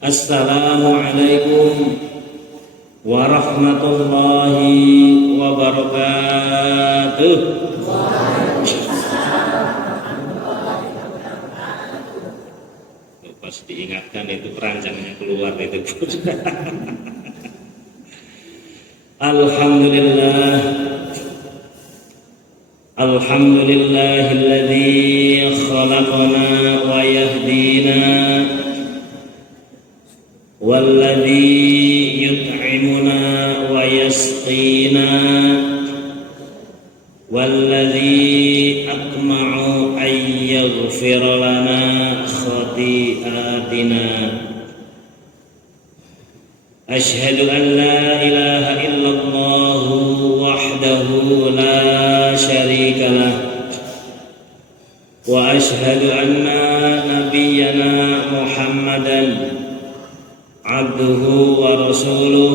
Assalamualaikum warahmatullahi wabarakatuh. Pas diingatkan itu keranjangnya keluar itu. Alhamdulillah. Alhamdulillahilladzi khalaqana wa yahdina walladzi yut'imuna wa yasqina walladzi atma'u an yaghfir lana khati'atina. Asyhadu an la ilaha illallah wahdahu la syarika lah wa asyhadu anna nabiyyana Muhammadan abduhu wa rasuluh.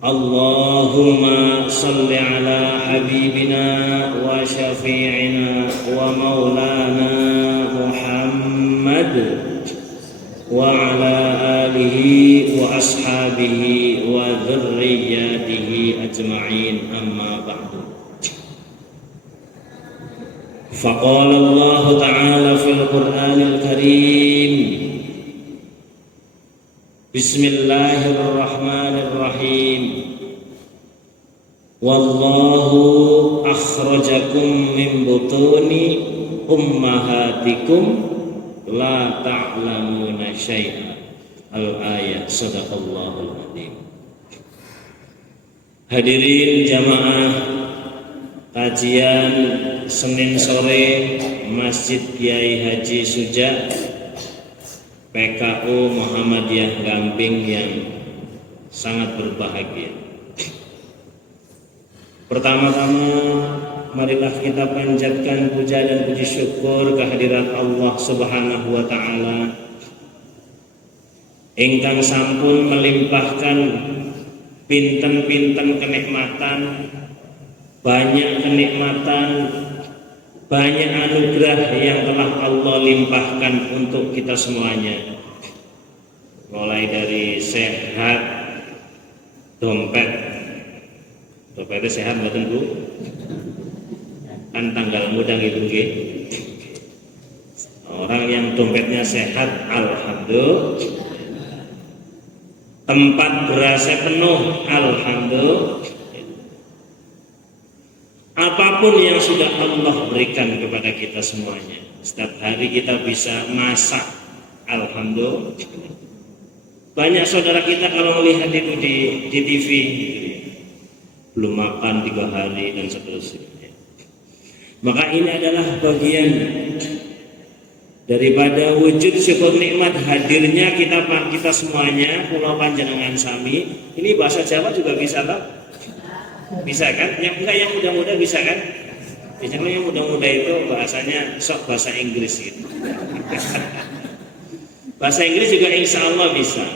Allahumma salli ala habibina wa syafi'ina wa maulana Muhammad wa ala alihi wa ashabihi wa dhurriyyatihi ajma'in, amma ba'du. Faqala Allah ta'ala fil Qur'anil Karim, Bismillahirrahmanirrahim. Wallahu akhrajakum min butuni ummahatikum la ta'lamuna syai'a. Al-ayat. Sadaqallahul adzim. Hadirin jamaah kajian Senin sore Masjid Kiai Haji Suja PKU Muhammadiyah Gamping yang sangat berbahagia. Pertama-tama marilah kita panjatkan puja dan puji syukur kehadirat Allah Subhanahu wa taala ingkang sampun melimpahkan pinten-pinten kenikmatan, banyak kenikmatan, banyak anugerah yang telah Allah limpahkan untuk kita semuanya. Mulai dari sehat, dompetnya sehat mboten Bu? Kan tanggal muda gitu nggih. Orang yang dompetnya sehat, alhamdulillah. Tempat berasa penuh, alhamdulillah. Apapun yang sudah Allah berikan kepada kita semuanya, setiap hari kita bisa masak, alhamdulillah. Banyak saudara kita kalau melihat itu di TV, belum makan 3 hari dan seterusnya. Maka ini adalah bagian daripada wujud syukur nikmat hadirnya kita semuanya Pulau Panjenengan Sami. Ini bahasa Jawa juga bisa tak? Bisa kan? Yang enggak, yang muda-muda bisa kan? Biasanya yang muda-muda itu bahasanya sok bahasa Inggris gitu. Bahasa Inggris juga insya Allah bisa.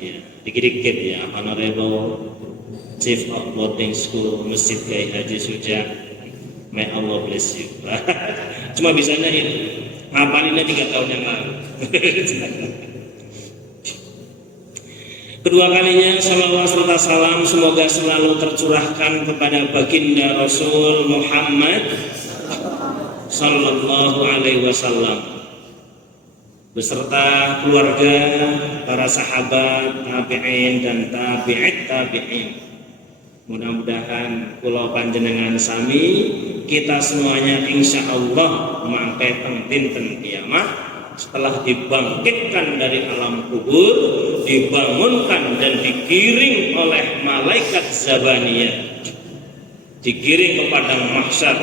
Ya, dikit-dikit ya. Honorable Chief of Boarding School Masjid Kiai Haji Suja, may Allah bless you. Cuma bisanya itu ngapalinnya 3 tahun yang lalu. Kedua kalinya salawat serta salam semoga selalu tercurahkan kepada baginda Rasul Muhammad sallallahu alaihi wasallam beserta keluarga, para sahabat, tabi'in dan tabi'in. Mudah-mudahan Pulau Panjenengan Sami kita semuanya insya Allah mangke teng dinten kiamat setelah dibangkitkan dari alam kubur, dibangunkan dan digiring oleh malaikat Zabaniyah, digiring ke padang mahsyar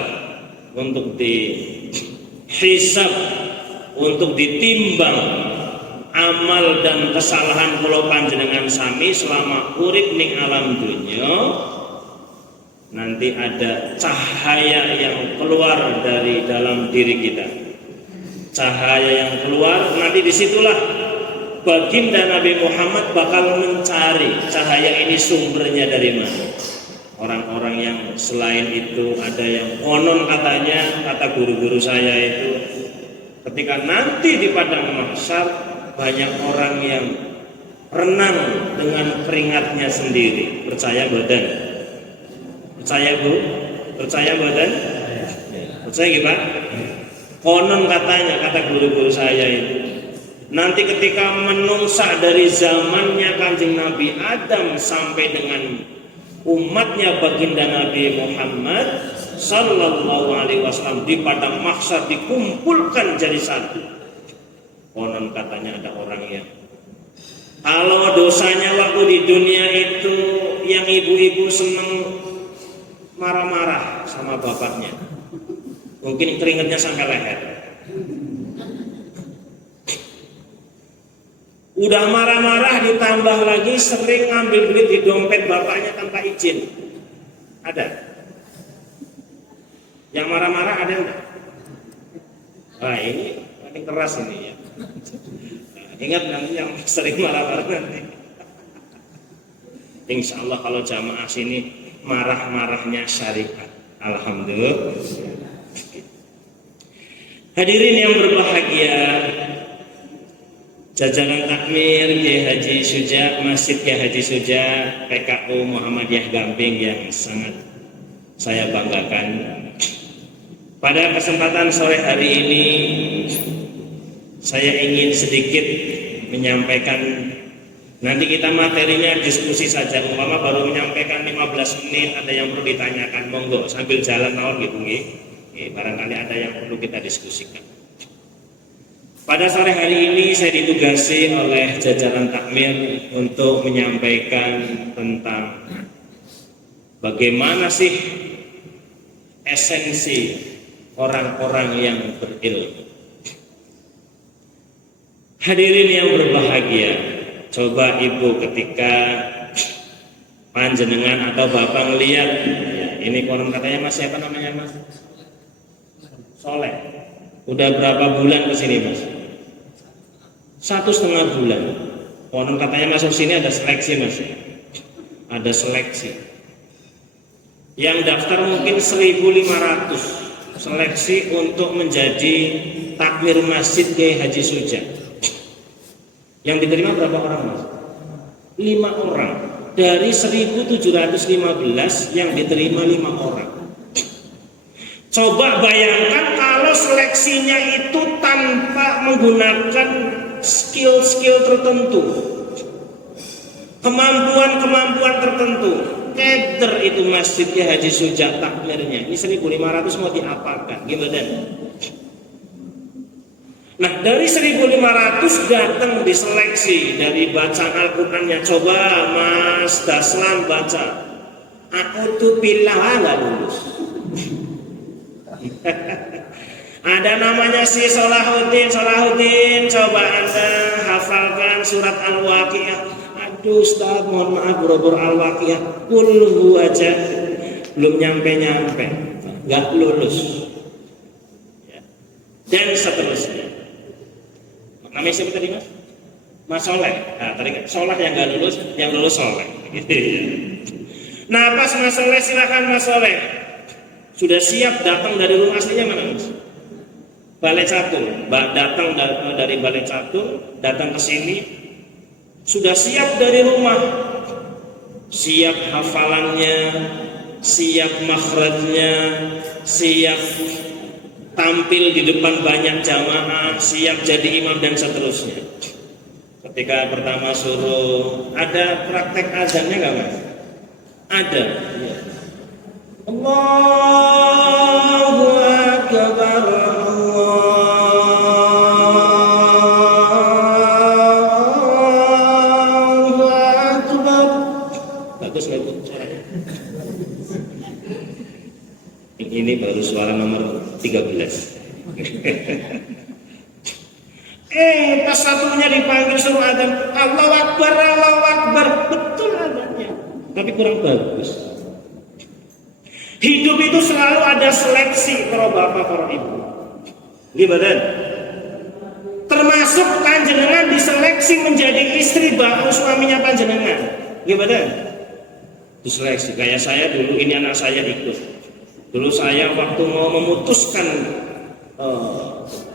untuk dihisab, untuk ditimbang amal dan kesalahan Pulau Panjenengan Sami selama urip ning alam dunya. Nanti ada cahaya yang keluar dari dalam diri kita, cahaya yang keluar, nanti disitulah baginda Nabi Muhammad bakal mencari cahaya ini sumbernya dari mana. Orang-orang yang selain itu ada yang konon katanya, kata guru-guru saya itu, ketika nanti di padang mahsyar banyak orang yang renang dengan keringatnya sendiri. Percaya badan? Percaya Bu? Percaya badan? Percaya gimana? Konon katanya, kata guru-guru saya itu, nanti ketika menungsa dari zamannya Kanjeng Nabi Adam sampai dengan umatnya baginda Nabi Muhammad Sallallahu Alaihi Wasallam di padang mahsyar dikumpulkan jadi satu. Konon katanya ada orang yang kalau dosanya waktu di dunia itu yang ibu-ibu seneng marah-marah sama bapaknya, mungkin keringatnya sampai leher. Udah marah-marah ditambah lagi sering ngambil duit di dompet bapaknya tanpa izin. Ada? Yang marah-marah ada enggak? Wah, ini paling keras ini ya. Nah, ingat nanti yang sering marah-marah nanti. Insya Allah kalau jamaah sini marah-marahnya syariat. Alhamdulillah. Hadirin yang berbahagia, jajaran takmir Kiai Haji Suja, Masjid Kiai Haji Suja, PKU Muhammadiyah Gamping yang sangat saya banggakan. Pada kesempatan sore hari ini saya ingin sedikit menyampaikan, nanti kita materinya diskusi saja, umpama baru menyampaikan 15 menit, ada yang perlu ditanyakan, monggo sambil jalan nawar gitu nggih. Barangkali ada yang perlu kita diskusikan. Pada sore hari ini saya ditugasi oleh jajaran takmir untuk menyampaikan tentang bagaimana sih esensi orang-orang yang berilmu. Hadirin yang berbahagia, coba ibu ketika panjenengan atau bapak ngelihat, ini konon katanya mas siapa namanya mas? Soleh. Udah berapa bulan kesini mas? 1,5 bulan. Konon katanya masuk sini ada seleksi mas. Ada seleksi. Yang daftar mungkin 1.500 seleksi untuk menjadi takmir masjid Kiai Haji Suja. Yang diterima berapa orang mas? 5 orang. Dari 1.715 yang diterima 5 orang. Coba bayangkan kalau seleksinya itu tanpa menggunakan skill-skill tertentu, kemampuan-kemampuan tertentu. Keder itu masjidnya Haji Suja takmirnya. Ini 1.500 mau diapakan? Gimana? Nah dari 1.500 datang diseleksi dari bacaan Al-Qurannya. Coba Mas Daslam baca. Aku tuh pilih nggak lulus. Ada namanya si Salahuddin, coba Anda hafalkan surat Al-Waqiah. Aduh Ustaz, mohon maaf boro-boro Al-Waqiah kulhu aja belum nyampe, nggak lulus ya. Dan seterusnya. Namanya siapa tadi mas? Mas Soleh. Nah, tadi kan Soleh yang nggak lulus, yang lulus Soleh gitu ya. Nah pas Mas Soleh, silakan Mas Soleh. Sudah siap datang dari rumah aslinya mana mas? Balai Catur, datang dari Balai Catur, datang ke sini, sudah siap dari rumah, siap hafalannya, siap makhrajnya, siap tampil di depan banyak jamaah, siap jadi imam dan seterusnya. Ketika pertama suruh, ada praktek azannya nggak mas? Ada. Allahu Akbar, Allahu Akbar. Bagus nggak itu suaranya? Ini baru suara nomor 13. Pas satunya dipanggil suruh adzan, Allahu Akbar, Allahu Akbar. Betul adzannya, tapi kurang bagus. Hidup itu selalu ada seleksi para bapak, para ibu. Gimana? Termasuk panjenengan diseleksi menjadi istri bapak suaminya panjenengan. Gimana? Diseleksi. Kayak saya dulu, ini anak saya ikut. Dulu saya waktu mau memutuskan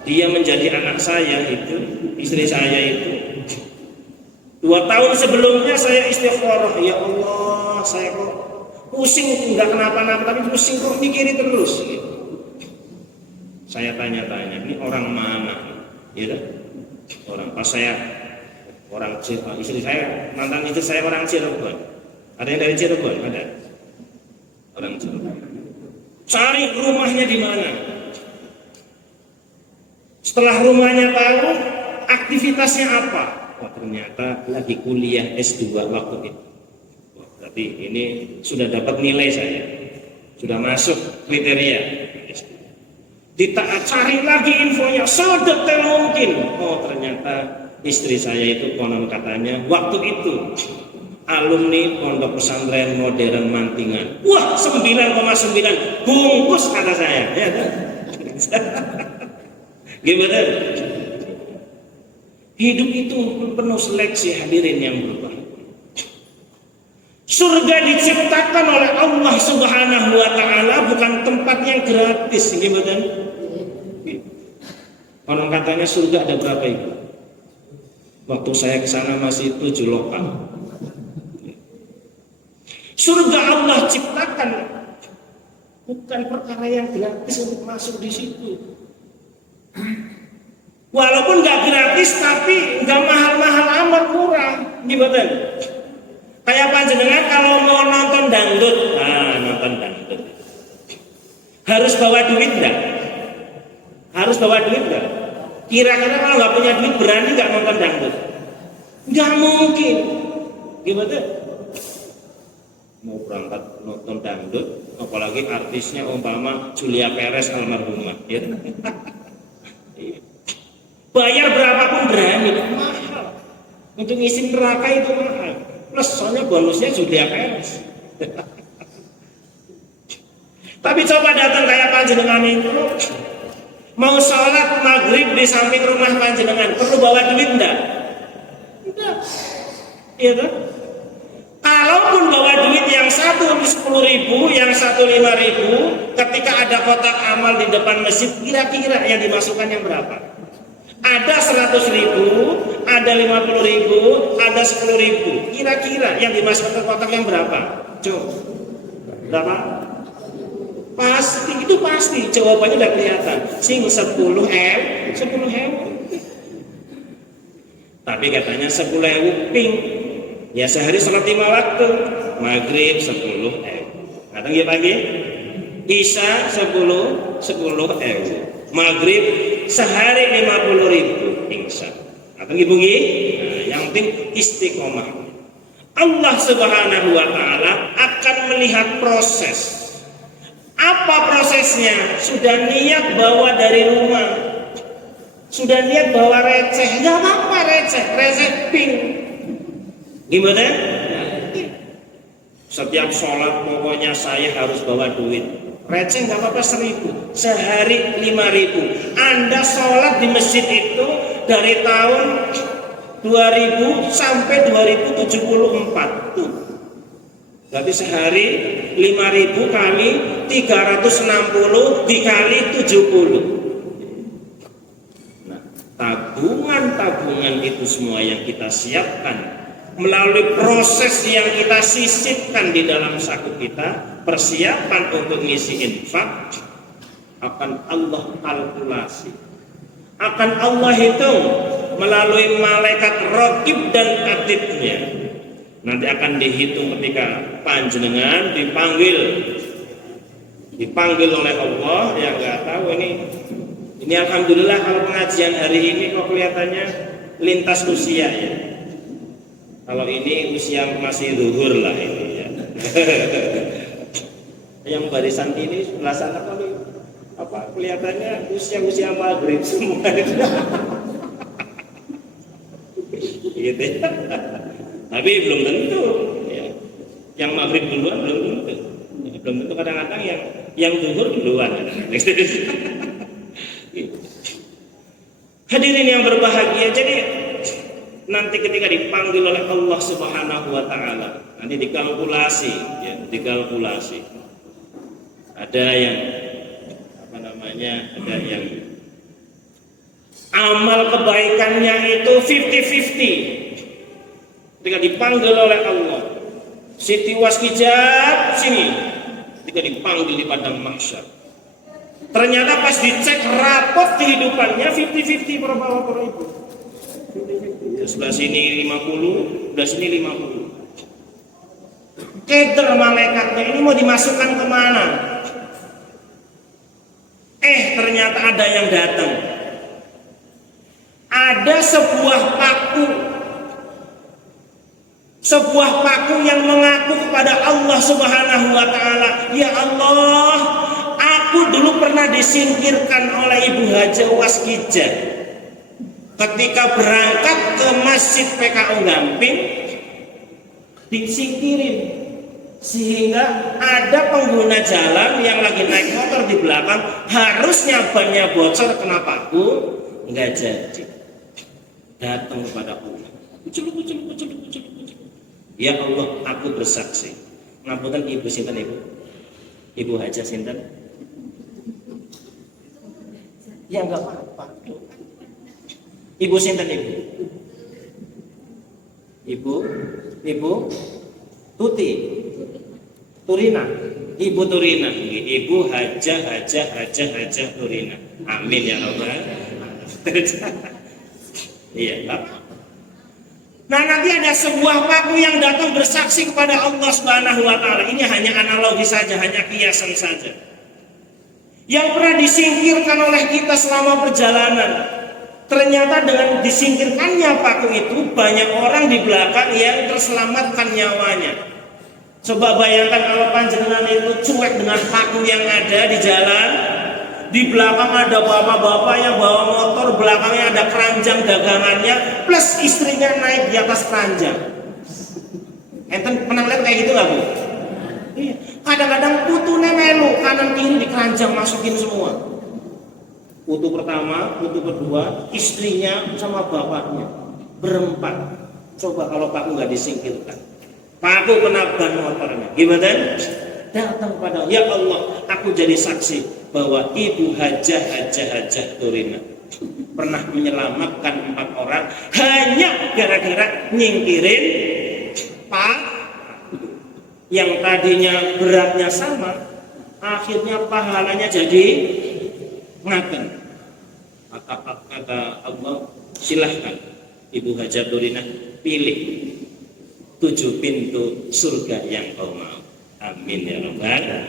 dia menjadi anak saya itu, istri saya itu 2 tahun sebelumnya saya istikharah, ya Allah saya kok pusing, nggak kenapa-napa tapi pusing kok mikirin terus gitu. Saya tanya-tanya, ini orang mana? Ya orang pas saya orang istri saya, mantan istri saya orang Cirebon. Ada yang dari Cirebon? Ada orang Cirebon. Cari rumahnya di mana? Setelah rumahnya tahu, aktivitasnya apa? Oh ternyata lagi kuliah S2 waktu itu. Oh, berarti ini sudah dapat nilai saya, sudah masuk kriteria. Cari lagi infonya sedetail mungkin. Oh ternyata istri saya itu konon katanya waktu itu alumni Pondok Pesantren Modern Mantingan. Wah 9,9 bungkus kata saya. Ya, gimana? Hidup itu penuh seleksi hadirin yang berbahagia. Surga diciptakan oleh Allah Subhanahu wa taala, bukan tempat yang gratis, gimana? Orang katanya surga ada berapa itu? Waktu saya ke sana masih 7 lokal. Surga Allah ciptakan bukan perkara yang gratis untuk masuk di situ. Walaupun nggak gratis tapi nggak mahal-mahal amat, murah, gimana? Kayak panjenengan kalau mau nonton dangdut, nonton dangdut harus bawa duit nggak? Harus bawa duit nggak? Kira-kira kalau nggak punya duit berani nggak nonton dangdut? Nggak mungkin, gimana? Mau berangkat nonton dangdut, apalagi artisnya umpama Julia Perez almarhumah, ya. Bayar berapapun berani, mahal. Untuk ngisi neraka itu mahal. Plus soalnya bonusnya Julia Perez. Tapi coba datang kayak panjenengan itu, mau sholat maghrib di samping rumah panjenengan, perlu bawa duit enggak? Enggak. Iya kan? Kalaupun bawa duit yang satu 10.000, yang satu 5.000, ketika ada kotak amal di depan masjid, kira-kira yang dimasukkan yang berapa? Ada 100.000, ada 50.000, ada 10.000. Kira-kira yang dimasukkan ke kotak yang berapa? Coba. Berapa? Pasti, itu pasti. Jawabannya udah kelihatan. Sing 10.000. Tapi katanya 10.000 ping. Ya sehari sholat 5 waktu. Maghrib 10.000. Kadang ya pagi. Isya 10.000. Maghrib sehari 50.000 insya. Atau ibu yang penting istiqomah. Allah Subhanahu wa taala akan melihat proses. Apa prosesnya? Sudah niat bawa dari rumah, sudah niat bawa receh, nggak apa-apa receh ping. Gimana? Setiap sholat pokoknya saya harus bawa duit. Receh nggak apa-apa 1.000, sehari 5.000. Anda sholat di masjid itu dari tahun 2000 sampai 2074 tuh. Berarti sehari 5.000 kali 360 dikali 70. Nah, tabungan itu semua yang kita siapkan melalui proses yang kita sisipkan di dalam saku kita, persiapan untuk ngisi infak, akan Allah kalkulasi, akan Allah hitung melalui malaikat raqib dan atidnya. Nanti akan dihitung ketika panjenengan dipanggil oleh Allah. Ya nggak tahu ini alhamdulillah kalau pengajian hari ini kok kelihatannya lintas usia ya. Kalau ini usia masih zuhur lah ini ya. Yang barisan ini sebelah sana kalau kelihatannya usia maghrib semua. Gitu ya. Tapi belum tentu ya. Yang maghrib duluan belum tentu. Belum tentu, kadang-kadang yang zuhur duluan. Hadirin yang berbahagia, jadi nanti ketika dipanggil oleh Allah Subhanahu wa taala, nanti dikalkulasi ya, dikalkulasi. Ada yang ada yang Amal kebaikannya itu 50-50. Ketika dipanggil oleh Allah, Siti Waskijat sini, ketika dipanggil di padang mahsyar, ternyata pas dicek rapot kehidupannya 50-50 para bapak para ibu. Sebelah sini 50, sebelah sini 50. Keder malaikatnya ini mau dimasukkan kemana? Ternyata ada yang datang. Ada sebuah paku yang mengaku kepada Allah Subhanahu wa Ta'ala, ya Allah, aku dulu pernah disingkirkan oleh Ibu Haja Waskijah ketika berangkat ke Masjid PKU Gamping, disingkirin sehingga ada pengguna jalan yang lagi naik motor di belakang, harusnya bannya bocor, kena paku, nggak jadi. Datang kepada Allah, kucul. Ya Allah, aku bersaksi. Ngapunten ibu sinten ibu? Ibu Haja sinten? Ya nggak apa-apa. Ibu sinten ibu? Ibu Tuti. Turina. Ibu Turina. Ibu Haja Turina. Amin ya Allah. Iya, Pak. Nah, nanti ada sebuah paku yang datang bersaksi kepada Allah Subhanahu wa Ta'ala. Ini hanya analogi saja, hanya kiasan saja. Yang pernah disingkirkan oleh kita selama perjalanan. Ternyata dengan disingkirkannya paku itu, banyak orang di belakang yang terselamatkan nyawanya. Coba bayangkan kalau panjenengan itu cuek dengan paku yang ada di jalan. Di belakang ada bapak-bapak yang bawa motor, belakangnya ada keranjang dagangannya, plus istrinya naik di atas keranjang. Enten pernah lihat kayak gitu nggak Bu? Iya. Kadang-kadang putune melu, kanan kiri di keranjang masukin semua. Putu pertama, putu kedua, istrinya sama bapaknya berempat. Coba kalau paku nggak disingkirkan, paku kena ban motornya, gimana? Datang pada, ya Allah, aku jadi saksi bahwa Ibu Haja Turina pernah menyelamatkan 4 orang hanya gara-gara nyingkirin pak yang tadinya beratnya sama, akhirnya pahalanya jadi ngaten. Kata Allah, silahkan Ibu Haja Turina pilih 7 pintu surga yang kau mau. Amin ya Rabbal.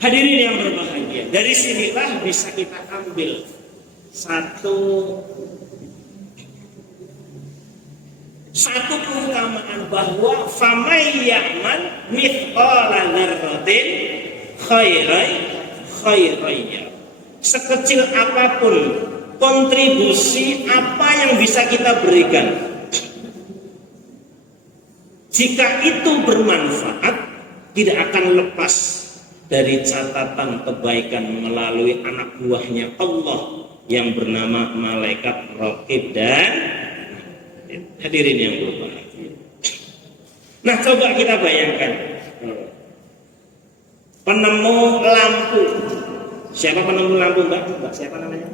Hadirin yang berbahagia, dari sinilah bisa kita ambil satu keutamaan bahwa famay ya'mal mithqala dzarratin khairayya. Sekecil apapun kontribusi apa yang bisa kita berikan, jika itu bermanfaat, tidak akan lepas dari catatan kebaikan melalui anak buahnya Allah yang bernama malaikat Raqib dan hadirin yang berbahagia. Nah, coba kita bayangkan penemu lampu. Siapa penemu lampu, Mbak? Mbak siapa namanya?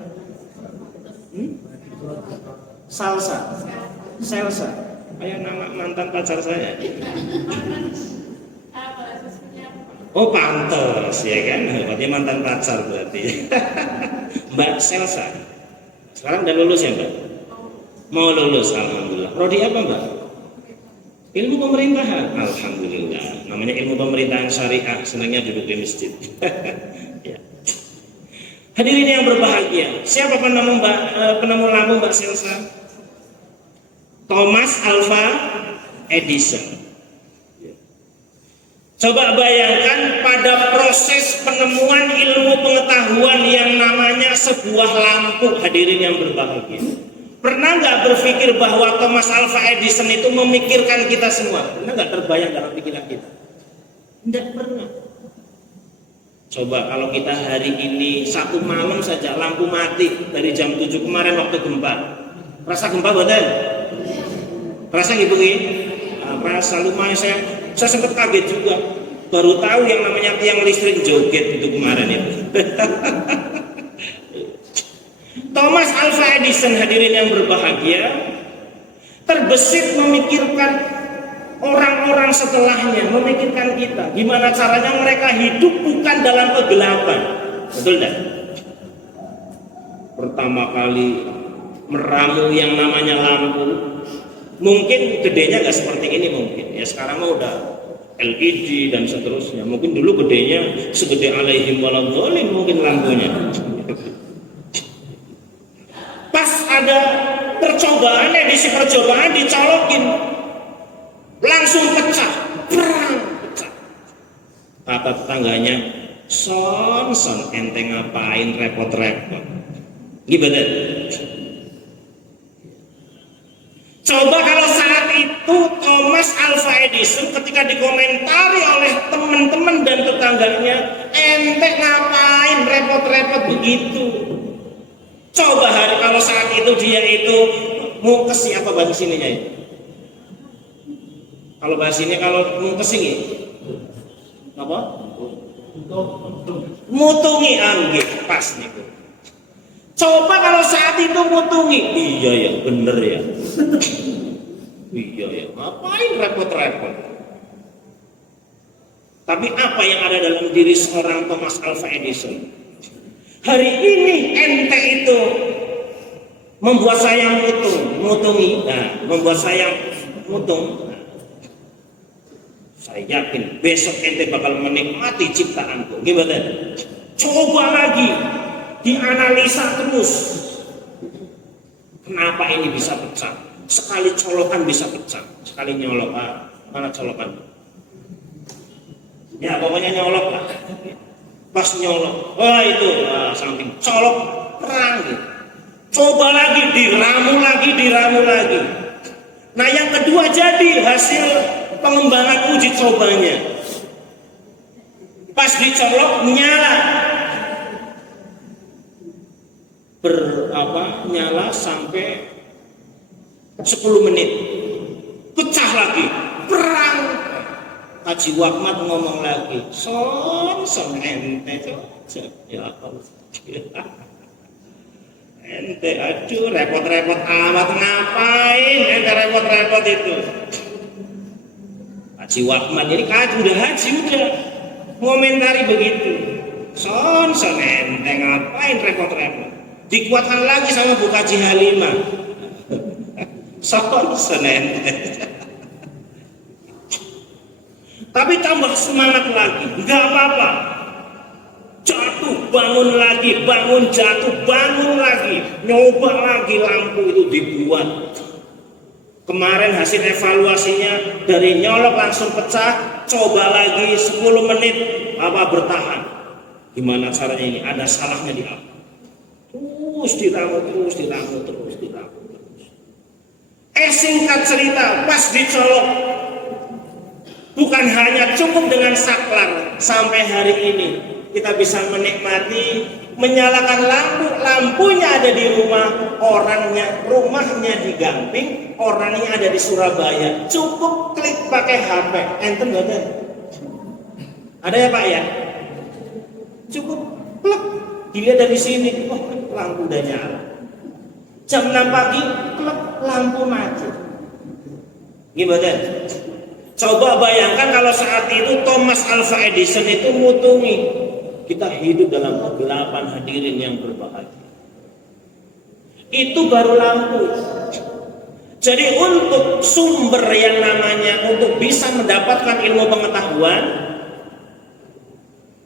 Salsa. Ayo nama mantan pacar saya. Oh pantes ya kan, berarti mantan pacar berarti. Mbak Selsa. Sekarang udah lulus ya Mbak? Mau lulus, alhamdulillah. Prodi apa Mbak? Ilmu pemerintahan, alhamdulillah. Namanya ilmu pemerintahan syariah, senangnya duduk di masjid. Ya. Hadirin yang berbahagia, siapa penemu lampu Mbak Selsa? Thomas Alva Edison. Coba bayangkan pada proses penemuan ilmu pengetahuan yang namanya sebuah lampu, hadirin yang berbahagia. Pernah nggak berpikir bahwa Thomas Alva Edison itu memikirkan kita semua? Pernah nggak terbayang dalam pikiran kita? Tidak pernah. Coba kalau kita hari ini satu malam saja lampu mati dari jam 7 kemarin waktu gempa. Rasa gempa badan? Rasa ibu ini? Rasa lumayan, saya sempat kaget juga. Baru tahu yang namanya tiang listrik joget itu kemarin itu. Thomas Alva Edison, hadirin yang berbahagia, terbesit memikirkan orang-orang setelahnya, memikirkan kita. Gimana caranya mereka hidup bukan dalam kegelapan. Betul tidak? Pertama kali meramu yang namanya lampu, mungkin gedenya nggak seperti ini mungkin. Ya sekarang mah udah LED dan seterusnya. Mungkin dulu gedenya segede alaihim waladhdallin mungkin lampunya. Pas ada percobaan, edisi percobaan dicolokin, langsung pecah, pecah. Kata tetangganya, son ente ngapain repot-repot? Gimana? Coba kalau saat itu Thomas Alva Edison ketika dikomentari oleh teman-teman dan tetangganya, ente ngapain repot-repot begitu? Coba hari kalau saat itu dia itu mukes, apa bahasa sininya itu? Kalau bahasa ini kalau mukes ini apa? Mutungi anggih pas niku. Coba kalau saat itu mutungi, iya ya bener ya. Iya ya, ngapain repot-repot? Tapi apa yang ada dalam diri seorang Thomas Alva Edison? Hari ini ente itu membuat saya mutungi, membuat saya mutung. Nah, saya yakin besok ente bakal menikmati ciptaanku. Gimana? Coba lagi, dianalisa terus. Kenapa ini bisa pecah? Sekali colokan bisa pecah, sekali nyolok. Mana colokan? Ya pokoknya nyolok lah. Pas nyolok, wah itu samping colok perang gitu. Coba lagi, diramu lagi. Nah yang kedua jadi hasil pengembangan uji cobanya. Pas dicolok nyala, nyala sampai 10 menit, pecah lagi, perang. Haji Wahmat ngomong lagi, son ente, ya Allah, ente, aduh repot-repot amat, ngapain ente repot-repot itu? Haji Wahmat, jadi kan udah haji udah ngomentari begitu, son ente ngapain repot-repot? Dikuatkan lagi sama Bu Haji Halimah, son ente. Tapi tambah semangat lagi, nggak apa-apa. Jatuh, bangun lagi, bangun jatuh, bangun lagi. Nyoba lagi lampu itu dibuat. Kemarin hasil evaluasinya dari nyolok langsung pecah, coba lagi 10 menit bertahan. Gimana caranya ini? Ada salahnya di apa? Terus diramu. Singkat cerita, pas dicolok, bukan hanya cukup dengan saklar, sampai hari ini kita bisa menikmati menyalakan lampunya ada di rumah, rumahnya di Gamping, orangnya ada di Surabaya, cukup klik pakai HP. Enten nggak ada? Ada ya Pak ya? Cukup plek, dilihat dari sini, lampu udah nyala. Jam 6 pagi, plek, lampu mati. Gimana? Coba bayangkan kalau saat itu Thomas Alva Edison itu mutungi. Kita hidup dalam kegelapan, hadirin yang berbahagia. Itu baru lampu. Jadi untuk sumber yang namanya untuk bisa mendapatkan ilmu pengetahuan,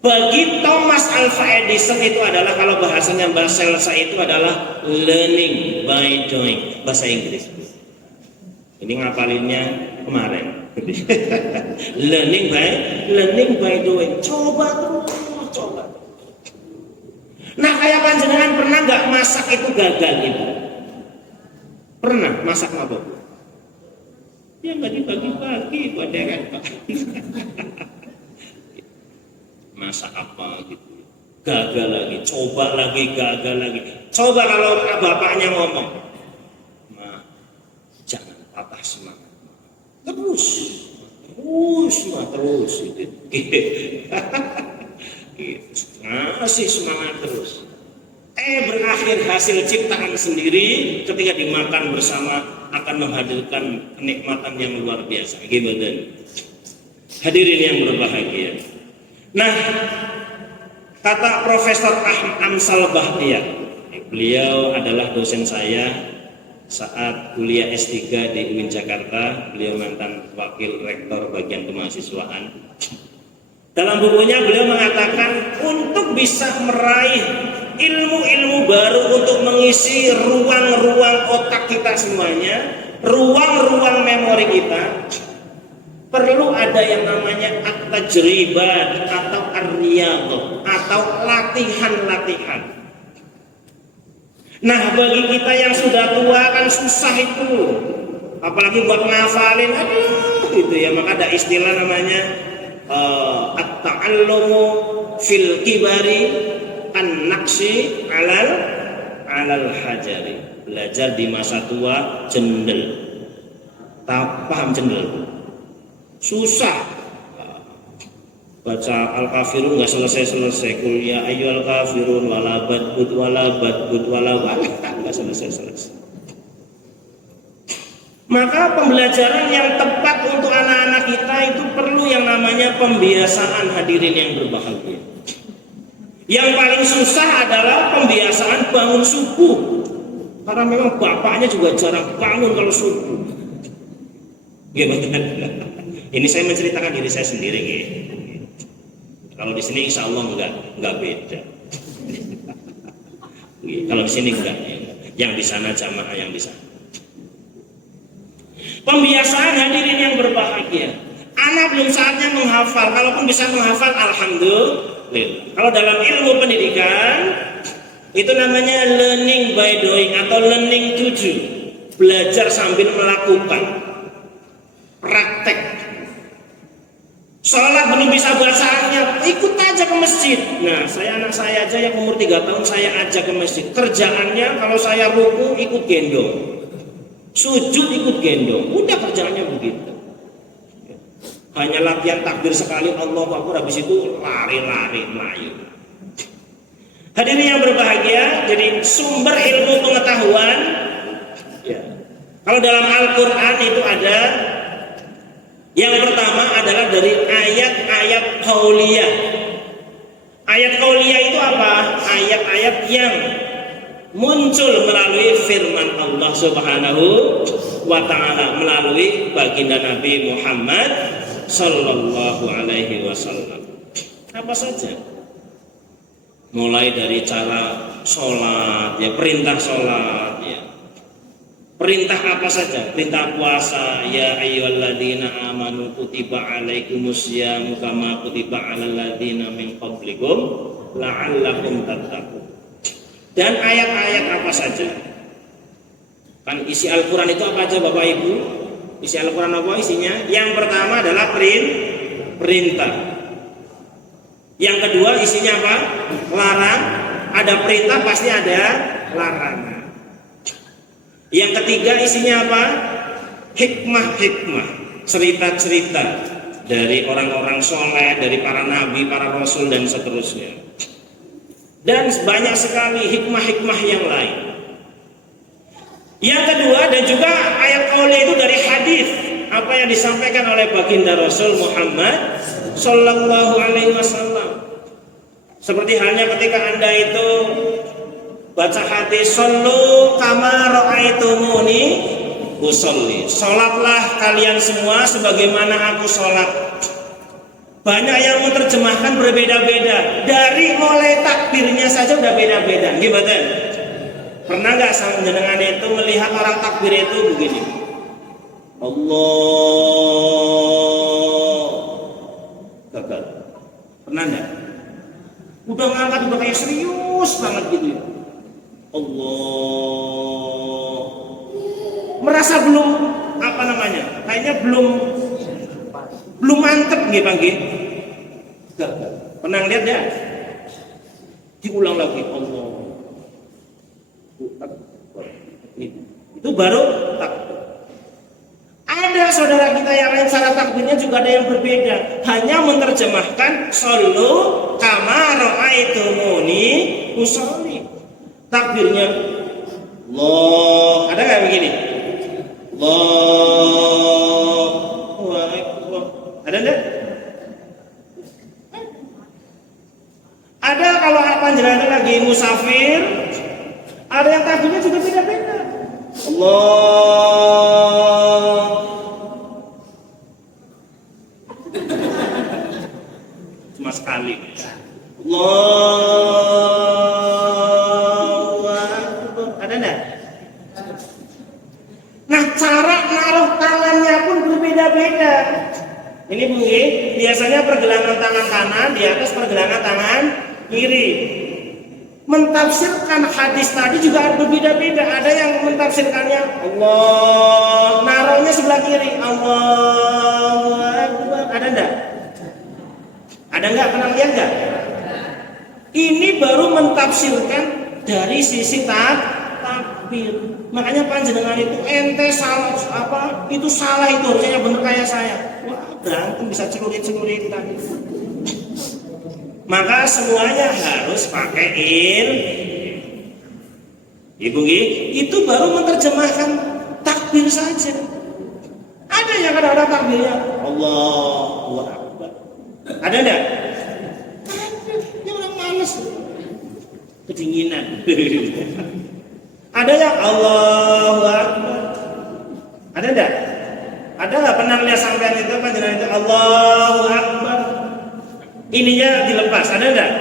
bagi Thomas Alva Edison itu adalah, kalau bahasanya Mbak Selsa itu adalah learning by doing, bahasa Inggris. Ini ngapalinnya kemarin. learning by doing. Coba. Nah kayak panjenengan pernah nggak masak itu gagal gitu? Pernah masak apa? Ya nggak dibagi-bagi buat deret. Masak apa gitu? Gagal lagi, coba lagi, gagal lagi. Coba kalau bapaknya ngomong, "Ma, jangan patah semangat. Terus gitu. Ngasih semangat terus. berakhir hasil ciptaan sendiri ketika dimakan bersama akan menghadirkan kenikmatan yang luar biasa. Gimana? Hadirin yang berbahagia. Nah, kata Profesor Amsal Bahtiyar, beliau adalah dosen saya saat kuliah S3 di UIN Jakarta. Beliau mantan wakil rektor bagian kemahasiswaan. Dalam bukunya beliau mengatakan untuk bisa meraih ilmu-ilmu baru untuk mengisi ruang-ruang otak kita semuanya, ruang-ruang memori kita, perlu ada yang namanya at-tajribat atau ar-riyadhah atau latihan-latihan. Nah, bagi kita yang sudah tua kan susah itu, apalagi buat ngafalin, gitu ya. Maka ada istilah namanya at-ta'allumu fil kibari an-naqsi alal hajari. Belajar di masa tua jendel. Paham jendel? Susah. Baca Al-Kafirun nggak selesai-selesai. Qul ya ayyuhal kafirun wala badbud nggak selesai-selesai. Maka pembelajaran yang tepat untuk anak-anak kita itu perlu yang namanya pembiasaan, hadirin yang berbahagia. Yang paling susah adalah pembiasaan bangun subuh. Karena memang bapaknya juga jarang bangun kalau subuh. Gimana? Ini saya menceritakan diri saya sendiri, gitu. Kalau di sini insya Allah enggak beda. Kalau di sini enggak, yang di sana jamaah yang di sana. Pembiasaan, hadirin yang berbahagia. Anak belum saatnya menghafal, kalaupun bisa menghafal alhamdulillah. Kalau dalam ilmu pendidikan itu namanya learning by doing atau learning to do. Belajar sambil melakukan. Praktek. Sholat belum bisa bacanya, ikut aja ke masjid. Nah, anak saya aja yang umur 3 tahun saya ajak ke masjid. Kerjaannya kalau saya ruku ikut gendong, sujud ikut gendong. Udah kerjaannya begitu. Hanya latihan takbir sekali Allahu Akbar, habis itu lari-lari melayu. Hadirin yang berbahagia, jadi sumber ilmu pengetahuan ya. Kalau dalam Al-Qur'an itu ada. Yang pertama adalah dari ayat-ayat qauliyah. Ayat qauliyah itu apa? Ayat-ayat yang muncul melalui firman Allah Subhanahu wa ta'ala melalui baginda Nabi Muhammad sallallahu alaihi wasallam. Apa saja? Mulai dari cara sholat, ya perintah sholat, ya. Perintah apa saja? Perintah puasa, ya ayyuhalladzina amanu kutiba alaikumusyamu kama kutiba alal ladzina min qablikum la'allakum tattaqun. Dan ayat-ayat apa saja? Kan isi Al-Qur'an itu apa aja Bapak Ibu? Isi Al-Qur'an apa isinya? Yang pertama adalah perintah. Yang kedua isinya apa? Larang. Ada perintah pasti ada larangan. Yang ketiga isinya apa? Hikmah-hikmah, cerita-cerita dari orang-orang soleh, dari para nabi, para rasul dan seterusnya. Dan banyak sekali hikmah-hikmah yang lain. Yang kedua dan juga ayat qauliyah itu dari hadis apa yang disampaikan oleh baginda Rasul Muhammad sallallahu alaihi wasallam. Seperti halnya ketika Anda itu baca hadis sallu kama ra'aitumuni usolli. Salatlah kalian semua sebagaimana aku salat. Banyak yang menerjemahkan berbeda-beda. Dari mulai takbirnya saja udah beda-beda. Gimana? Pernah nggak jenengan itu melihat orang takbir itu begini? Allah gagal. Pernah nggak? Udah ngangkat udah kayak serius banget gitu ya. Allah merasa belum apa namanya kayaknya belum mantep nih Bang. Pernah lihat ya? Diulang lagi Allah itu baru takbir. Ada saudara kita yang lain cara takbirnya juga ada yang berbeda, hanya menerjemahkan sallu kama ra'aitumuni usolli. takbirnya Allah, ada nggak begini? Allahu Akbar. Ada enggak? Ada kalau panjenengan lagi musafir, ada yang takbirnya juga beda-beda. Allah. Cuma sekali. Allahu Akbar. Ada enggak? Nah, cara naruh tangannya pun berbeda-beda. Ini Bu, biasanya pergelangan tangan kanan di atas pergelangan tangan kiri. Mentafsirkan hadis tadi juga berbeda-beda. Ada yang mentafsirkannya Allah, naruhnya sebelah kiri. Allahu Akbar. Ada enggak? Ada enggak? Pernah lihat enggak? Ini baru mentafsirkan dari sisi takbir. Makanya panjenengan itu ente salah apa? Itu salah itu harusnya bener kayak saya. Wah, berantem bisa celurit-celurit tadi. Maka semuanya harus pakai Ibu itu baru menerjemahkan takbir saja. Ada yang kadang-kadang takbirnya Allahu Akbar. Ada enggak? Ada. Orang malas. Kedinginan. Ada yang Allahu Akbar. Ada enggak? Ada enggak pernah lihat sampean itu panjenengan itu Allahu Akbar? Ininya dilepas, ada enggak?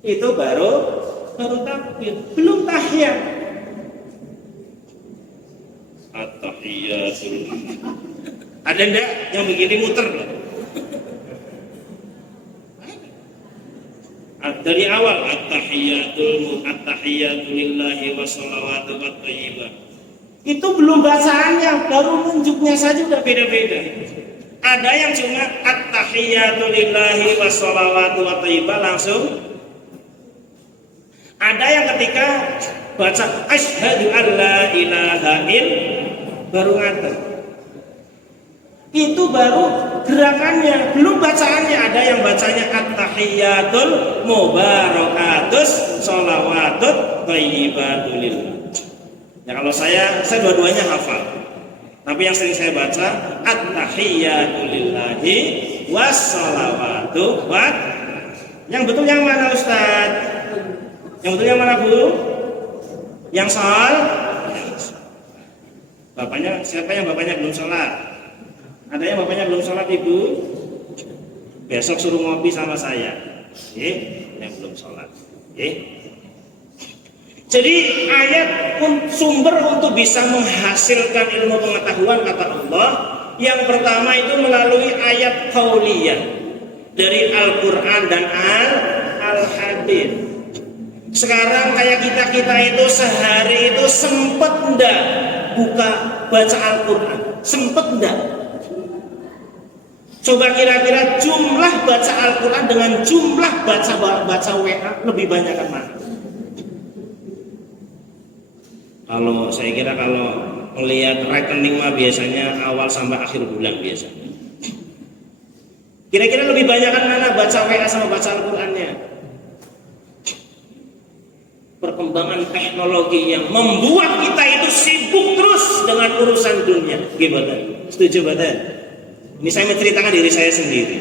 Itu baru takbir, belum tahiyat. At-tahiyatul. Ada enggak yang begini muter? Dari awal at-tahiyatul lillahi wa sholawatu wa thayyibah. Itu belum bacaannya, baru nunjuknya saja udah beda-beda. Ada yang cuma at-tahiyatu lillahi wa sholawatu wa thayyibah langsung. Ada yang ketika baca asyhadu an la ilaha illallah baru ngatur. Itu baru gerakannya, belum bacaannya. Ada yang bacanya at-tahiyatul mubarakatus sholawatut thayyibatul lillah. Ya kalau saya dua-duanya hafal. Tapi yang sering saya baca at-tahiyyatu lillahi wassalawatu wa. Yang betul yang mana Ustaz? Yang betul yang mana Bu? Yang soal? Bapaknya siapa yang bapaknya belum sholat? Ada yang bapaknya belum sholat Ibu? Besok suruh ngopi sama saya. Yang belum sholat. Jadi ayat sumber untuk bisa menghasilkan ilmu pengetahuan kata Allah yang pertama itu melalui ayat qauliyah dari Al-Quran dan Al-Hadits. Sekarang kayak kita itu sehari itu sempet enggak baca Al-Quran? Sempet enggak? Coba kira-kira jumlah baca Al-Quran dengan jumlah baca WA lebih banyak kan mana? Kalau saya kira kalau melihat rekening mah biasanya awal sampai akhir bulan biasanya. Kira-kira lebih banyak kan mana baca WA sama baca Al-Qurannya? Perkembangan teknologi yang membuat kita itu sibuk terus dengan urusan dunia. Gimana? Setuju badan? Ini saya menceritakan diri saya sendiri.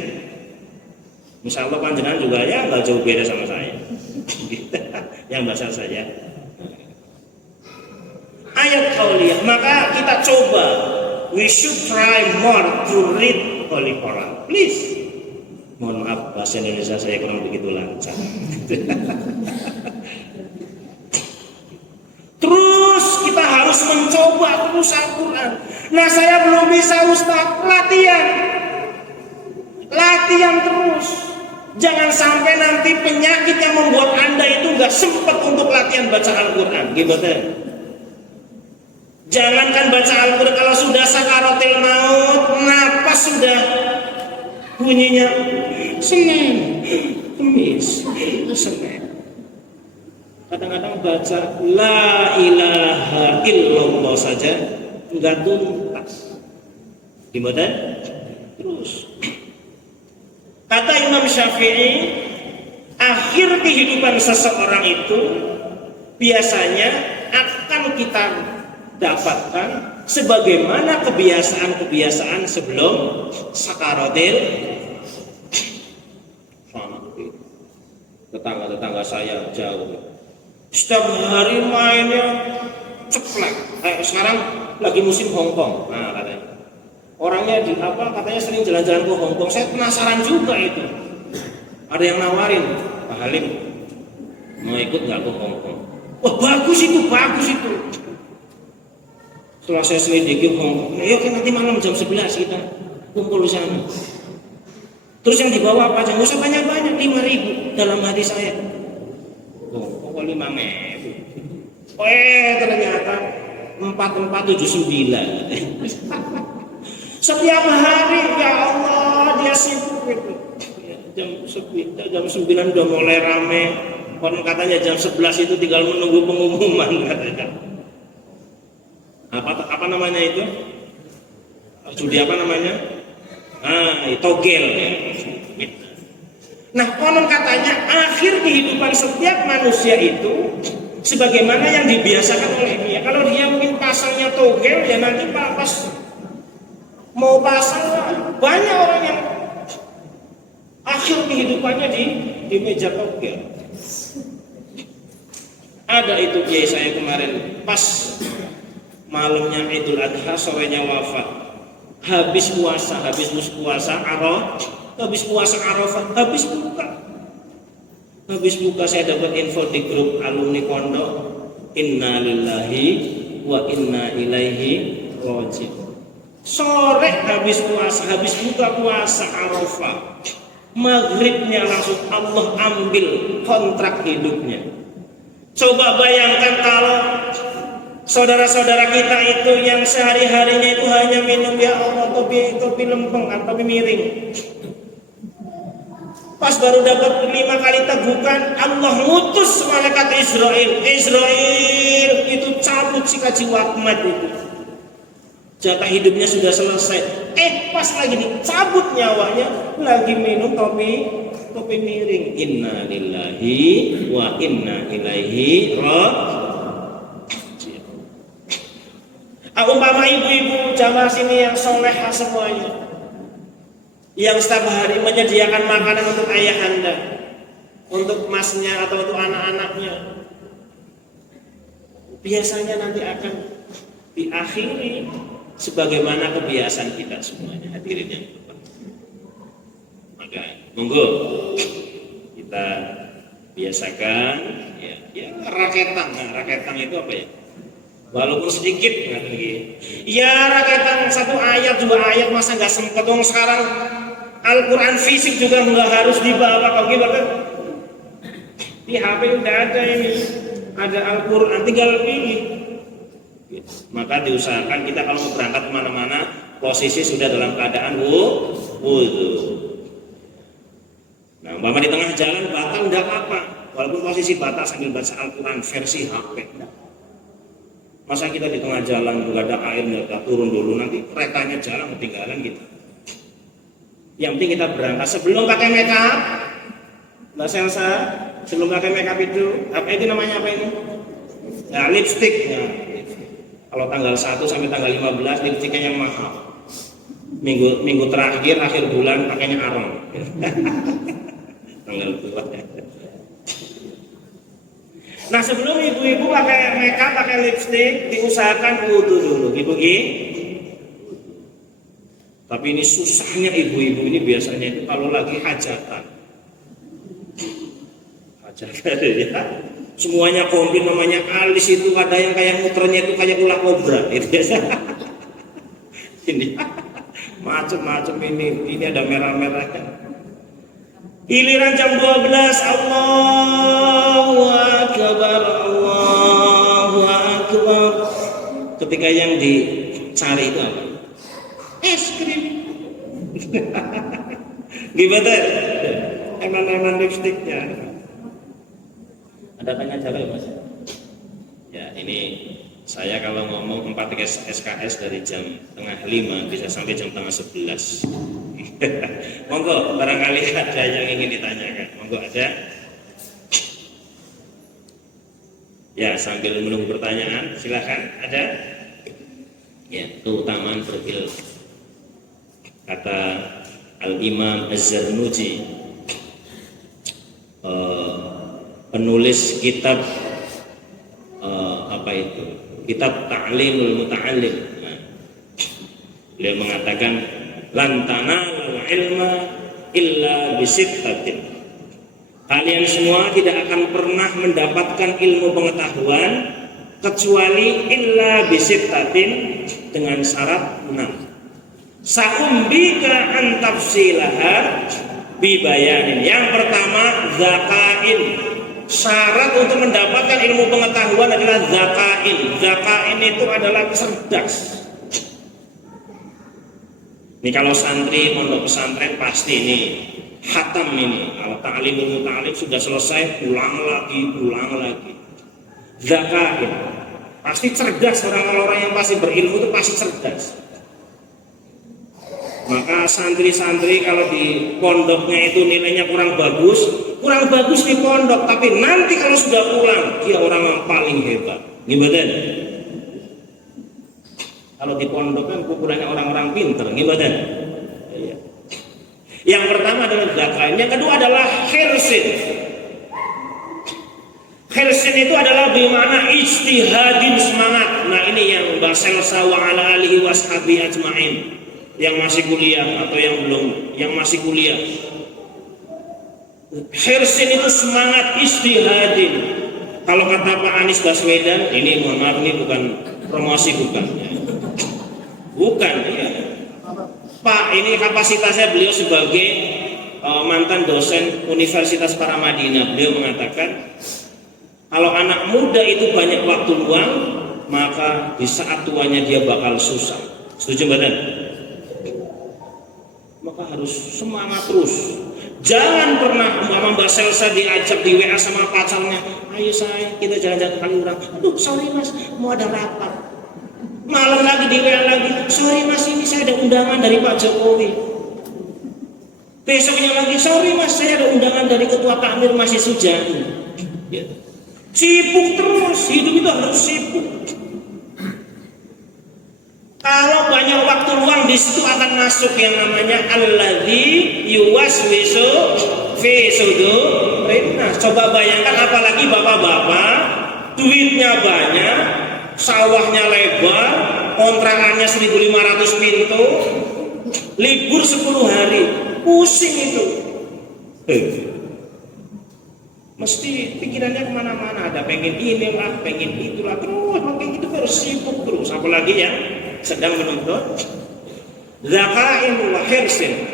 Insya Allah panjenengan juga ya nggak jauh beda sama saya. Yang bahasa saya. Ayat qauliyah, maka kita coba. We should try more to read Holy Quran. Please. Mohon maaf bahasa Indonesia saya kurang begitu lancar. Terus kita harus mencoba terus Al-Quran. Nah saya belum bisa Ustaz, latihan terus. Jangan sampai nanti penyakit yang membuat Anda itu gak sempat untuk latihan baca Al-Quran. Gimana? Jangankan baca Al-Quran, kalau sudah sakaratil maut, napas sudah bunyinya Senin, Kamis, Senin. Kadang-kadang baca la ilaha illallah saja enggak tuntas. Gimana? Terus kata Imam Syafi'i, Akhir kehidupan seseorang itu biasanya akan kita dapatkan sebagaimana kebiasaan-kebiasaan sebelum sakaratil. Tetangga-tetangga saya jauh, setiap hari mainnya ceplek. Sekarang lagi musim Hongkong, nah katanya orangnya katanya sering jalan-jalan ke Hongkong. Saya penasaran juga itu. Ada yang nawarin, Pak Halim mau ikut nggak ke Hongkong? Wah bagus itu. Setelah saya selidiki Hongkong, yuk nanti malam jam 11 kita kumpul di sana. Terus yang dibawa apa aja? Nggak usah banyak-banyak, 5.000 dalam hati saya. Oh, 5.000. Ternyata 4.479. Setiap hari, ya Allah, dia sibuk gitu. Jam 9 udah mulai rame. Konon katanya jam 11 itu tinggal menunggu pengumuman katanya. Apa namanya itu? Judi apa namanya? Togel. Nah, konon katanya akhir kehidupan setiap manusia itu sebagaimana yang dibiasakan oleh dia. Kalau dia mungkin pasangnya togel, ya nanti pas mau pasang banyak orang yang akhir kehidupannya di meja togel. Ada itu kiai saya kemarin pas malamnya Idul Adha, sorenya wafat. Habis puasa Arafah, habis buka saya dapat info di grup alumni pondok, inna lillahi wa inna ilaihi raji'un. Sore habis buka puasa Arafah, maghribnya langsung Allah ambil kontrak hidupnya. Coba bayangkan kalau saudara-saudara kita itu yang sehari-harinya itu hanya minum ya Allah topi lempeng atau topi miring. Pas baru dapat 5 kali tegukan, Allah ngutus malaikat Israel itu cabut sikat jiwa Ahmad itu. Jatah hidupnya sudah selesai. Pas lagi dicabut nyawanya, lagi minum topi miring. Inna lillahi wa inna ilaihi raji'un. Umpama ibu-ibu jamaah sini yang solehah semuanya, yang setiap hari menyediakan makanan untuk ayah anda, untuk masnya atau untuk anak-anaknya, biasanya nanti akan diakhiri sebagaimana kebiasaan kita semuanya. Hadirin yang berbahagia, maka monggo kita biasakan ya raketan itu apa ya? Walaupun sedikit raketan 1 ayat 2 ayat masa nggak sempat. Dong sekarang Al-Quran fisik juga nggak harus dibawa. Kalau bahkan di HP udah ada ini, ada Al-Quran, tinggal pilih. Maka diusahakan kita kalau mau berangkat kemana-mana posisi sudah dalam keadaan wudhu. Nah, umpama di tengah jalan batal enggak apa-apa, walaupun posisi batal sambil baca Al-Quran versi HP. Masa kita di tengah jalan juga ada air, nggak turun dulu, nanti keretanya jalan ketinggalan kita. Yang penting kita berangkat sebelum pakai make up. Mbak Selsa, sebelum pakai make up itu apa itu namanya apa ini? Nah, lipstick. Kalau tanggal 1 sampai tanggal 15 lipstiknya yang mahal. Minggu terakhir akhir bulan pakainya Arom. Tanggal 2. Nah, sebelum ibu-ibu pakai makeup, pakai lipstik, diusahakan wudhu dulu, ibu. Tapi ini susahnya ibu-ibu ini biasanya itu kalau lagi hajatan ya. Semuanya kombin namanya alis itu, ada yang kayak muternya itu kayak ular kobra itu biasa. Ini macam-macam ini ada merah-merahnya. Giliran jam 12 Allahu Akbar. Ketika yang dicari itu apa? Es krim. Gimana? Eman-eman lipstiknya. Ada tanya jawab ya Mas? Ya ini saya kalau ngomong 4 SKS dari jam 4:30 bisa sampai jam 10:30. Monggo barangkali ada yang ingin ditanyakan. Monggo ada. Ya, sambil menunggu pertanyaan, silakan. Ada? Ya, keutamaan berilmu. Kata Al-Imam Az-Zarnuji, penulis kitab kitab Ta'limul Muta'allim. Nah, beliau mengatakan lan tanalul ilma illa bisittatin. Kalian semua tidak akan pernah mendapatkan ilmu pengetahuan kecuali illa bisittatin, dengan syarat 6. Sa'umbika an tafsilaha bibayanin. Yang pertama zakain. Syarat untuk mendapatkan ilmu pengetahuan adalah zakain. Zakain itu adalah cerdas. Ini kalau santri pondok pesantren pasti ini khatam ini. Kalau ta'limul muta'allim sudah selesai, pulang lagi. Zakain. Pasti cerdas, orang-orang yang pasti berilmu itu pasti cerdas. Maka santri-santri kalau di pondoknya itu nilainya kurang bagus di pondok, tapi nanti kalau sudah pulang dia orang yang paling hebat. Gimana? Kalau di pondok kan ukurannya orang-orang pinter, gimana? Iya. Yang pertama adalah zakain, yang kedua adalah hirsin. Hirsin itu adalah bagaimana ijtihadin, semangat. Nah ini yang Mbak Selsa wa ala alihi washabi ajma'in, yang masih kuliah atau yang belum, yang masih kuliah. Hirsin itu semangat ijtihadin. Kalau kata Pak Anies Baswedan, ini mohon maaf, ini bukan promosi, bukan ya. Pak, ini kapasitasnya beliau sebagai mantan dosen Universitas Paramadina. Beliau mengatakan kalau anak muda itu banyak waktu luang, maka di saat tuanya dia bakal susah. Setuju badan? Maka harus semangat terus. Jangan pernah Mbak Selsa diajak di WA sama pacarnya, ayo sayang kita jalan-jalan kali orang. Aduh sorry mas, mau ada rapat. Malam lagi di WA lagi, sorry mas ini saya ada undangan dari Pak Jokowi. Besoknya lagi, sorry mas saya ada undangan dari Ketua Takmir Masjid Sujani. Ya. Sibuk terus, hidup itu harus sibuk. Kalau banyak waktu luang, di situ akan masuk yang namanya alladzi yuwaswisu fi sudurin nas. Coba bayangkan, apalagi bapak-bapak duitnya banyak, sawahnya lebar, kontrakannya 1.500 pintu, libur 10 hari, pusing itu. Mesti pikirannya kemana-mana, ada pengen inilah, pengen itulah, terus makanya itu harus sibuk terus. Apalagi yang sedang menuntut zakain wa hirsin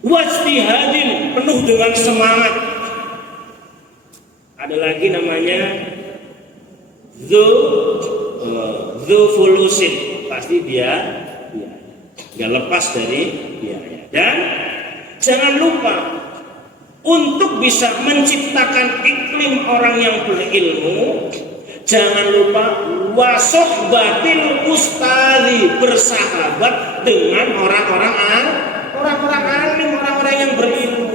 wajtihadin, penuh dengan semangat. Ada lagi namanya fulusin, pasti dia nggak lepas dari biaya. Dan jangan lupa, untuk bisa menciptakan iklim orang yang berilmu, jangan lupa wasohbatil ustadi, bersahabat dengan orang-orang alim, orang-orang yang berilmu.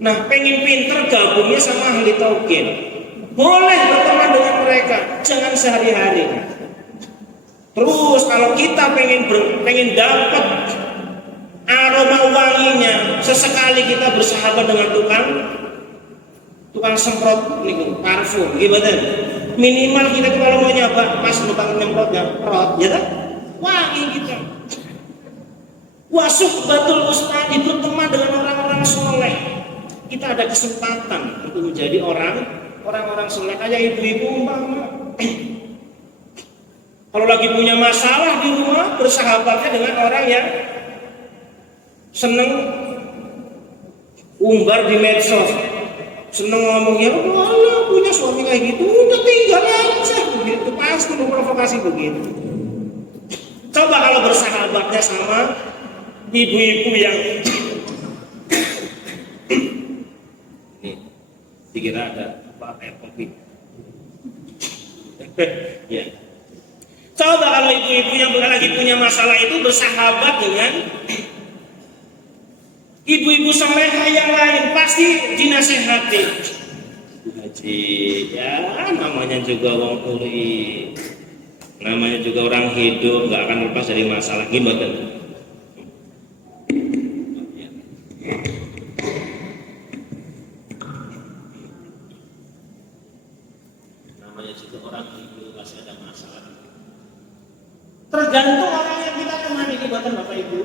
Nah, pengen pinter, gabungnya sama ahli tauhid. Boleh berteman dengan mereka, jangan sehari-hari. Terus kalau kita pengen dapat aroma wanginya, sesekali kita bersahabat dengan tukang semprot nih, parfum, gimana? Minimal kita kalau mau nyoba, pas tukang nyemprot, ya kan? Wangi kita. Wasuhbatul ustadi, berteman dengan orang-orang soleh. Kita ada kesempatan untuk menjadi orang-orang soleh. Kayak ibu-ibu umpama, kalau lagi punya masalah di rumah, bersahabatnya dengan orang yang seneng umbar di medsos, seneng ngomongnya, oh punya suami kayak gitu, udah tinggal aja, begitu pasti memprovokasi begitu. Coba kalau bersahabatnya sama ibu-ibu yang ini dikira ada apa air kopi. Ya. Coba kalau ibu-ibu yang lagi punya masalah itu bersahabat dengan ibu-ibu soleha yang lain, pasti dinasehati. ngaji, ya namanya juga wong tuli, namanya juga orang hidup, nggak akan lepas dari masalah gimana. Namanya juga orang hidup pasti ada masalah. Tergantung orang yang kita temani gimana Bapak Ibu.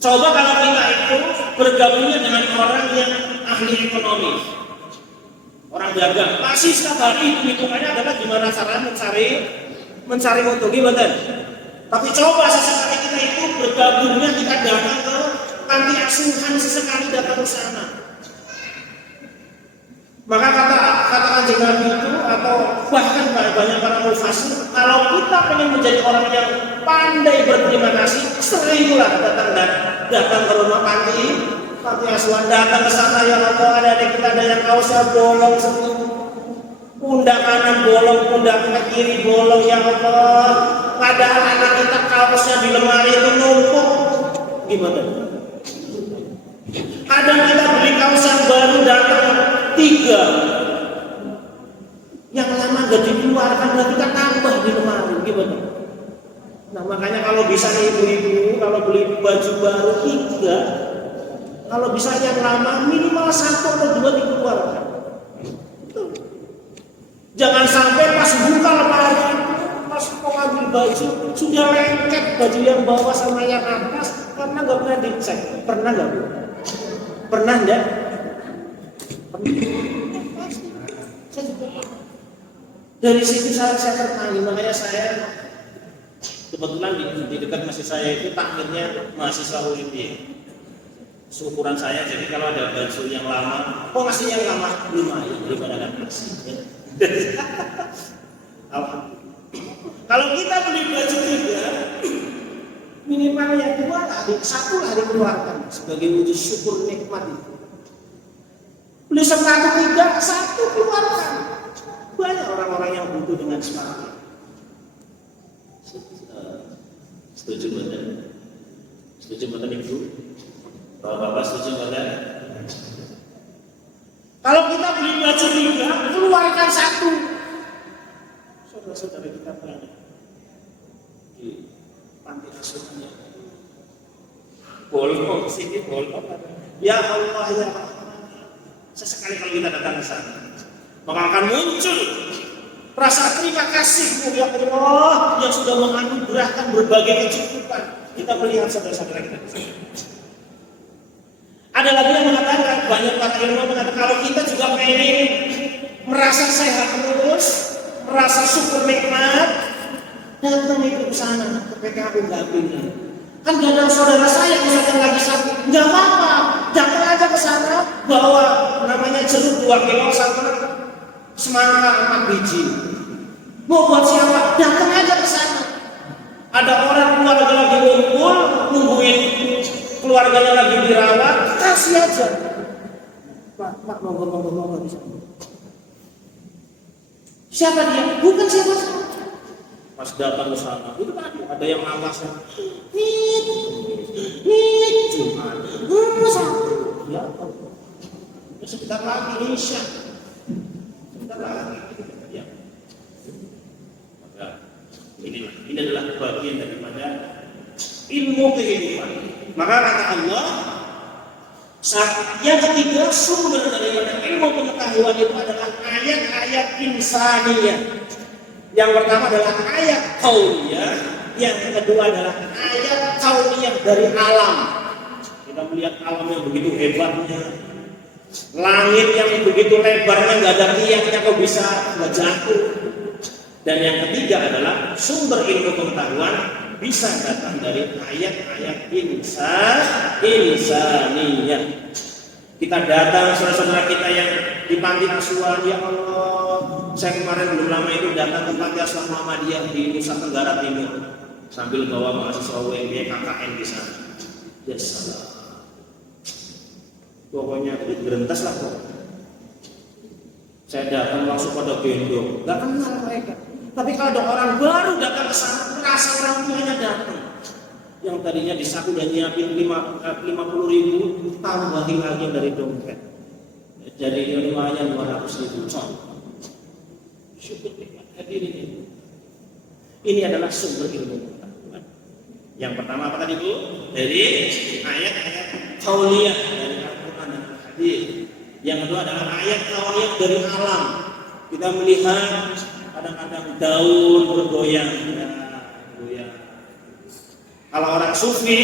Coba kalau kita itu bergabungnya dengan orang yang ahli ekonomi, orang dagang, pasti setiap hari hitungannya adalah gimana caranya mencari untung, gimana? Tapi coba sesekali kita itu bergabungnya, kita datang ke panti asuhan, sesekali datang ke sana. Maka kata Kanjeng Nabi itu, atau bahkan banyak para mufasir, kalau kita pengen menjadi orang yang pandai berterima kasih, seringlah datang ke rumah panti asuhan, datang ke sana. Ya Allah, ada kita ada yang kaosnya bolong, pundak kanan bolong, pundak kiri bolong. Ya Allah, padahal anak kita kaosnya di lemari itu numpuk. Gimana? Kadang kita beli kaos yang baru datang 3, yang lama gak dikeluarkan, berarti kita tambah di lemari. Gimana? Nah makanya kalau bisa ibu-ibu kalau beli baju baru 3, kalau bisa yang lama minimal 1 atau 2 dikeluarkan. Jangan sampai pas buka lemari, pas mau ambil baju sudah lengket baju yang bawah sama yang atas karena nggak pernah dicek. Pernah nggak Bu? Pernah enggak? Pasti. Saya juga pernah. Dari situ saya terpanggil, makanya saya kebetulan di dekat masjid saya itu takmirnya mahasiswa UIN. Syukuran saya, jadi kalau ada baju yang lama, kok masih yang lama lumayan daripada kan masih. Kalau kita beli baju 3, minimal yang 2 lah, 1 lah dikeluarkan sebagai wujud syukur nikmat itu. Beli sepatu 3, 1 keluarkan. Banyak orang-orang yang butuh dengan semangat. Setuju betul? Setuju betul Ibu? Kalau Bapak setuju betul? Kalau kita beli baju 3, keluarkan 1. Saudara-saudara kita banyak di panti asuhan. Bolong sini, bolong. Ya Allah ya Allah. Sesekali kalau kita datang ke sana, maka akan muncul rasa terima kasih ya Allah yang sudah menganugerahkan berbagai kecukupan. Kita melihat saudara-saudara kita di sana. Ada lagi yang mengatakan, banyak para ilmuwan mengatakan kalau kita juga pengen merasa sehat terus, merasa syukur nikmat, datang itu ke sana ke PKU Gabungan. Kan gak ada saudara saya misalkan lagi sakit, nggak apa-apa, datang aja ke sana bawa namanya jeruk 2 kilo sama semangka 4 biji. Mau buat siapa? Datang aja ke sana. Ada orang keluarga lagi ngumpul, nungguin keluarganya lagi dirawat, kasih aja. Pak mau bisa. Siapa dia? Bukan siapa. Pas datang ke sana, itu tadi ada yang ngawasnya. Cuma ya, sebentar lagi Insya. Sebentar lagi. Ya. Maka ini adalah bagian daripada ilmu kehidupan. Maka kata Allah, yang ketiga sumber daripada ilmu pengetahuan itu adalah ayat-ayat insaniyah. Yang pertama adalah ayat kauniyah, yang kedua adalah ayat kauniyah dari alam. Kita melihat alam yang begitu hebatnya, langit yang begitu lebarnya, nggak ada tiangnya kok bisa nggak jatuh. Dan yang ketiga adalah sumber ilmu pengetahuan bisa datang dari ayat-ayat insaniyah. Kita datang saudara-saudara kita yang di panti asuhan, ya Allah. Saya kemarin belum lama itu datang ke panti asuhan Muhammadiyah di Nusa Tenggara Timur sambil bawa mahasiswa UMY KKN di sana. Ya salah. Pokoknya berentas lah kok. Saya datang langsung pada gendong, nggak kenal mereka. Tapi kalau ada orang baru datang ke sana, merasa orang tuanya datang. Yang tadinya di saku dan nyiapin 50.000, tambahin lagi dari dompet. jadi riwayat 200.000 contoh. Syukur nikmat hadirin ini. Ini adalah sumber ilmu pengetahuan. Yang pertama apa tadi Bu? Dari ayat-ayat qauliyah dari Al-Quran dan Al-Hadis. Yang kedua adalah ayat qauliyah dari alam. Kita melihat kadang-kadang daun bergoyang, ya, goyang. Kalau orang sufi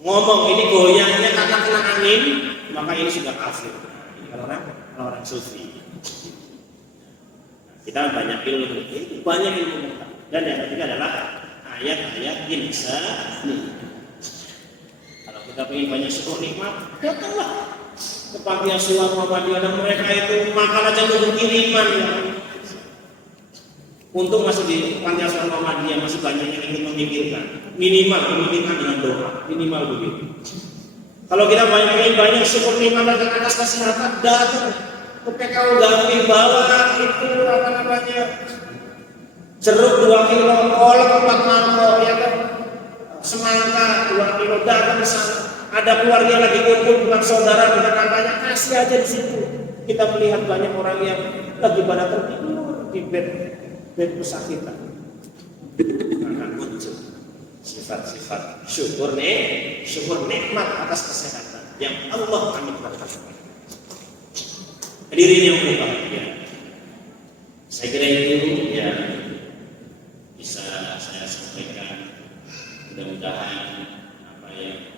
ngomong ini goyangnya karena kena angin, maka ini sudah kafir. Kalau orang sufi. Kita banyak ilmu, banyak ilmu. Dan yang ketiga adalah ayat-ayat insani. Kalau kita ingin banyak syukur nikmat, datanglah ke panti asuhan Muhammadiyah, dan mereka itu makan aja untuk kiriman ya. Untung masih di panti asuhan Muhammadiyah masih banyak yang ingin memikirkan, minimal memikirkan dengan doa, minimal begitu. Kalau kita banyak syukur nikmat dan atas kesehatan, datang ke PKU Gambir, bawa itu apa namanya, jeruk 2 kilo, kolak 4 mangkok, ya kan, semangka 2 kilo, datang ke sana. Ada keluarga lagi kumpul, bukan saudara, bukan katanya, kasih aja di situ. Kita melihat banyak orang yang lagi pada tertidur di bed kesakitan. Maka muncul sifat-sifat syukur nikmat atas kesehatan yang Allah anugerahkan. Hadirin yang berbahagia, saya kira itu ya bisa saya sampaikan. Mudah-mudahan apa yang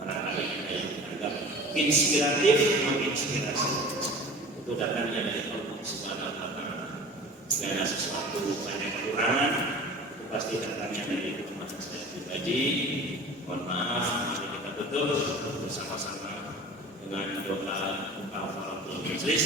barangkali kita yang anggap inspiratif, menginspirasi, itu datangnya dari Allah Subhanahu wa Ta'ala. Segala sesuatu banyak kekurangan, itu pasti datangnya dari kelemahan saya pribadi. Mohon maaf, mari kita tutup bersama-sama dengan doa kafaratul majlis.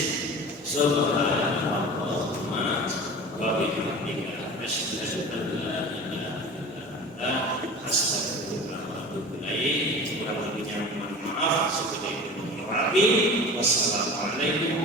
Subhanallahumma wa bihamdika asyhadu an la ilaha illa anta astaghfiruka wa atubu ilaik. Kurang lebihnya mohon maaf. Seperti itu. Wassalamualaikum